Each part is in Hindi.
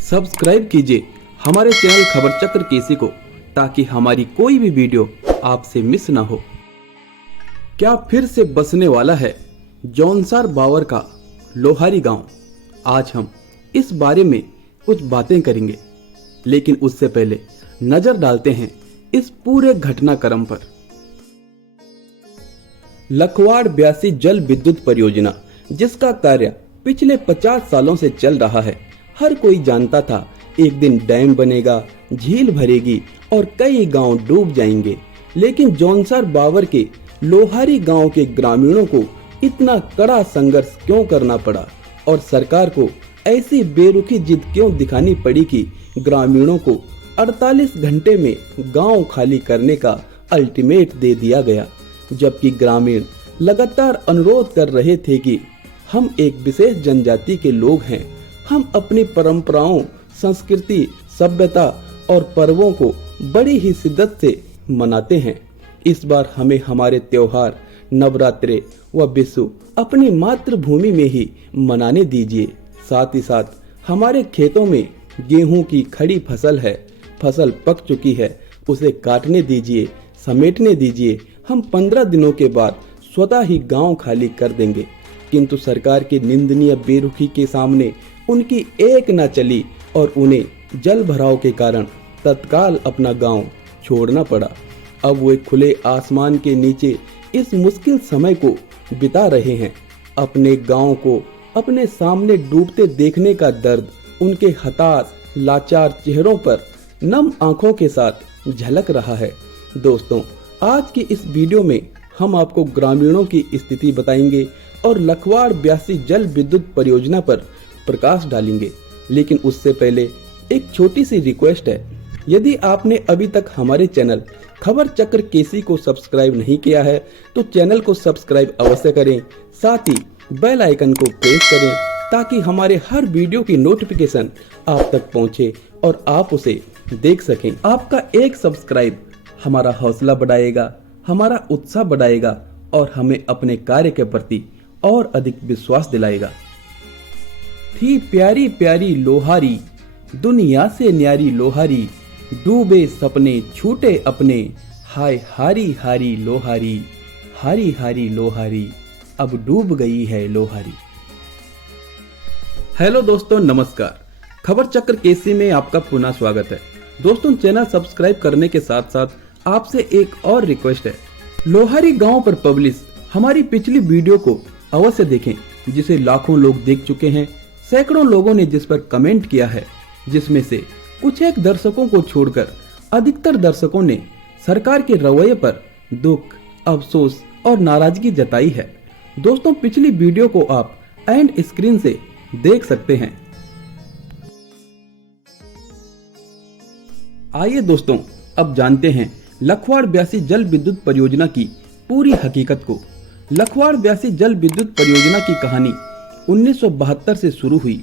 सब्सक्राइब कीजिए हमारे चैनल खबर चक्र केसी को, ताकि हमारी कोई भी वीडियो आपसे मिस ना हो। क्या फिर से बसने वाला है जौनसार बावर का लोहारी गांव? आज हम इस बारे में कुछ बातें करेंगे, लेकिन उससे पहले नजर डालते हैं इस पूरे घटनाक्रम पर। लखवाड़ ब्यासी जल विद्युत परियोजना, जिसका कार्य पिछले 50 सालों से चल रहा है। हर कोई जानता था एक दिन डैम बनेगा, झील भरेगी और कई गांव डूब जाएंगे। लेकिन जौनसार बावर के लोहारी गांव के ग्रामीणों को इतना कड़ा संघर्ष क्यों करना पड़ा और सरकार को ऐसी बेरुखी जिद क्यों दिखानी पड़ी कि ग्रामीणों को 48 घंटे में गांव खाली करने का अल्टीमेट दे दिया गया, जबकि ग्रामीण लगातार अनुरोध कर रहे थे कि हम एक विशेष जनजाति के लोग हैं, हम अपनी परंपराओं, संस्कृति, सभ्यता और पर्वों को बड़ी ही शिद्दत से मनाते हैं। इस बार हमें हमारे त्योहार, नवरात्रे व विशु अपनी मातृभूमि में ही मनाने दीजिए। साथ ही साथ हमारे खेतों में गेहूं की खड़ी फसल है, फसल पक चुकी है, उसे काटने दीजिए, समेटने दीजिए। हम 15 दिनों के बाद स्वतः ही गांव खाली कर देंगे। किंतु सरकार की निंदनीय बेरुखी के सामने उनकी एक न चली और उन्हें जल भराव के कारण तत्काल अपना गांव छोड़ना पड़ा। अब वे खुले आसमान के नीचे इस मुश्किल समय को बिता रहे हैं। अपने गांव को अपने सामने डूबते देखने का दर्द उनके हताश, लाचार चेहरों पर नम आंखों के साथ झलक रहा है। दोस्तों, आज की इस वीडियो में हम आपको ग्रामीणों की स्थिति बताएंगे और लखवाड़ ब्यासी जल विद्युत परियोजना पर प्रकाश डालेंगे। लेकिन उससे पहले एक छोटी सी रिक्वेस्ट है, यदि आपने अभी तक हमारे चैनल खबर चक्र केसी को सब्सक्राइब नहीं किया है तो चैनल को सब्सक्राइब अवश्य करें, साथ ही बेल आइकन को प्रेस करें ताकि हमारे हर वीडियो की नोटिफिकेशन आप तक पहुंचे और आप उसे देख सकें। आपका एक सब्सक्राइब हमारा हौसला बढ़ाएगा, हमारा उत्साह बढ़ाएगा और हमें अपने कार्य के प्रति और अधिक विश्वास दिलाएगा। थी प्यारी प्यारी लोहारी, दुनिया से न्यारी लोहारी, डूबे सपने छूटे अपने, हाय हारी हारी लोहारी, हारी हारी लोहारी, अब डूब गई है लोहारी। हेलो दोस्तों, नमस्कार। खबर चक्र केसी में आपका पुनः स्वागत है। दोस्तों, चैनल सब्सक्राइब करने के साथ साथ आपसे एक और रिक्वेस्ट है, लोहारी गांव पर पब्लिश हमारी पिछली वीडियो को अवश्य देखें, जिसे लाखों लोग देख चुके हैं। सैकड़ों लोगों ने जिस पर कमेंट किया है, जिसमें से कुछ एक दर्शकों को छोड़कर अधिकतर दर्शकों ने सरकार के रवैये पर दुख, अफसोस और नाराजगी जताई है। दोस्तों, पिछली वीडियो को आप एंड स्क्रीन से देख सकते हैं। आइए दोस्तों, अब जानते हैं लखवाड़ ब्यासी जल विद्युत परियोजना की पूरी हकीकत को। लखवाड़ ब्यासी जल विद्युत परियोजना की कहानी 1972 से शुरू हुई।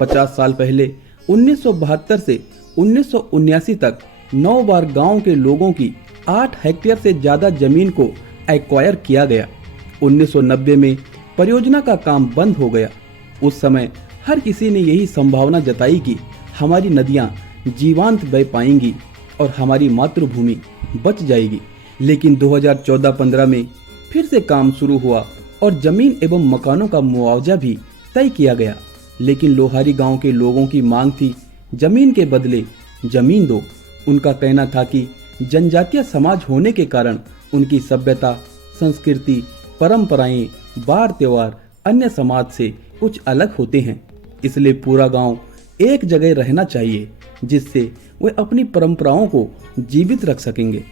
50 साल पहले 1972 से 1979 तक 9 बार गांव के लोगों की 8 हेक्टेयर से ज्यादा जमीन को एक्वायर किया गया। 1990 में परियोजना का काम बंद हो गया। उस समय हर किसी ने यही संभावना जताई कि हमारी नदियां जीवंत बह पाएंगी और हमारी मातृभूमि बच जाएगी। लेकिन 2014-15 में फिर से काम शुरू हुआ और जमीन एवं मकानों का मुआवजा भी तय किया गया। लेकिन लोहारी गांव के लोगों की मांग थी, जमीन के बदले जमीन दो। उनका कहना था कि जनजातीय समाज होने के कारण उनकी सभ्यता, संस्कृति, परंपराएं, बार त्योहार अन्य समाज से कुछ अलग होते हैं, इसलिए पूरा गांव एक जगह रहना चाहिए, जिससे वे अपनी परंपराओं को जीवित रख सकेंगे।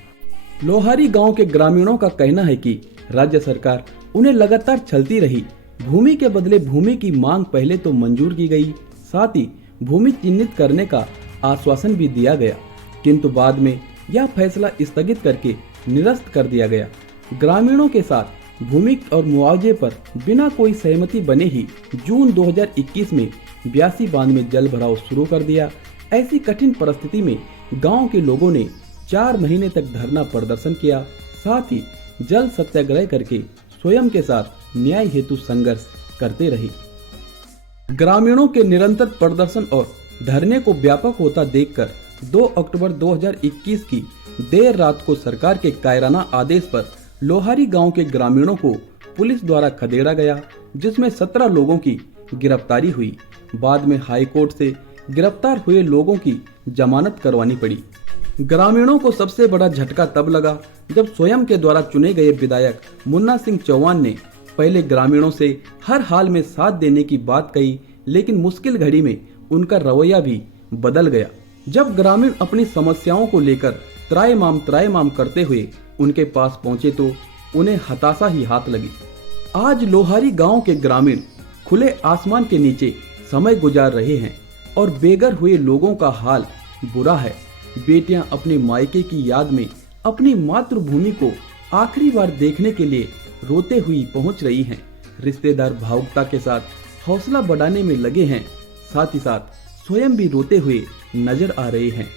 लोहारी गांव के ग्रामीणों का कहना है कि राज्य सरकार उन्हें लगातार छलती रही। भूमि के बदले भूमि की मांग पहले तो मंजूर की गई, साथ ही भूमि चिन्हित करने का आश्वासन भी दिया गया, किंतु बाद में यह फैसला स्थगित करके निरस्त कर दिया गया। ग्रामीणों के साथ भूमि और मुआवजे पर बिना कोई सहमति बने ही जून 2021 में ब्यासी बांध में जल भराव शुरू कर दिया। ऐसी कठिन परिस्थिति में गांव के लोगों ने 4 महीने तक धरना प्रदर्शन किया, साथ ही जल सत्याग्रह करके स्वयं के साथ न्याय हेतु संघर्ष करते रहे। ग्रामीणों के निरंतर प्रदर्शन और धरने को व्यापक होता देखकर 2 अक्टूबर 2021 की देर रात को सरकार के कायराना आदेश पर लोहारी गांव के ग्रामीणों को पुलिस द्वारा खदेड़ा गया, जिसमें 17 लोगों की गिरफ्तारी हुई। बाद में हाई कोर्ट से गिरफ्तार हुए लोगों की जमानत करवानी पड़ी। ग्रामीणों को सबसे बड़ा झटका तब लगा जब स्वयं के द्वारा चुने गए विधायक मुन्ना सिंह चौहान ने पहले ग्रामीणों से हर हाल में साथ देने की बात कही, लेकिन मुश्किल घड़ी में उनका रवैया भी बदल गया। जब ग्रामीण अपनी समस्याओं को लेकर त्रायमाम करते हुए उनके पास पहुंचे तो उन्हें हताशा ही हाथ लगी। आज लोहारी गांव के ग्रामीण खुले आसमान के नीचे समय गुजार रहे हैं और बेघर हुए लोगों का हाल बुरा है। बेटियां अपने मायके की याद में अपनी मातृभूमि को आखिरी बार देखने के लिए रोते हुई पहुंच रही हैं। रिश्तेदार भावुकता के साथ हौसला बढ़ाने में लगे हैं, साथ ही साथ स्वयं भी रोते हुए नजर आ रहे हैं।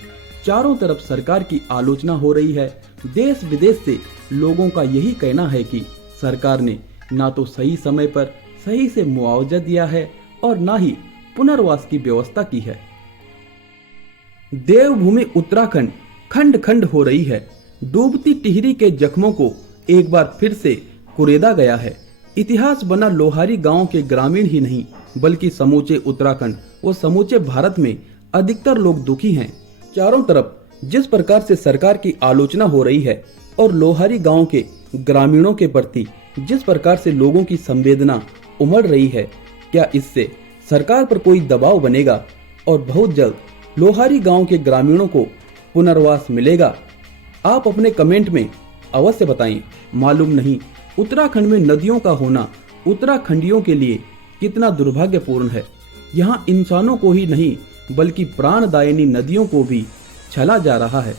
चारों तरफ सरकार की आलोचना हो रही है। देश विदेश से लोगों का यही कहना है कि सरकार ने ना तो सही समय पर सही से मुआवजा दिया है और ना ही पुनर्वास की व्यवस्था की है। देवभूमि उत्तराखंड खंड खंड हो रही है। डूबती टिहरी के जख्मों को एक बार फिर से कुरेदा गया है। इतिहास बना लोहारी गांव के ग्रामीण ही नहीं बल्कि समूचे उत्तराखंड व समूचे भारत में अधिकतर लोग दुखी हैं। चारों तरफ जिस प्रकार से सरकार की आलोचना हो रही है और लोहारी गांव के ग्रामीणों के प्रति जिस प्रकार से लोगों की संवेदना उमड़ रही है, क्या इससे सरकार पर कोई दबाव बनेगा और बहुत जल्द लोहारी गांव के ग्रामीणों को पुनर्वास मिलेगा? आप अपने कमेंट में अवश्य बताएं। मालूम नहीं उत्तराखंड में नदियों का होना उत्तराखंडियों के लिए कितना दुर्भाग्यपूर्ण है। यहाँ इंसानों को ही नहीं बल्कि प्राणदायिनी नदियों को भी छला जा रहा है।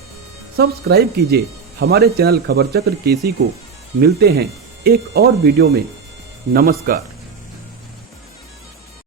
सब्सक्राइब कीजिए हमारे चैनल खबर चक्र केसी को। मिलते हैं एक और वीडियो में। नमस्कार।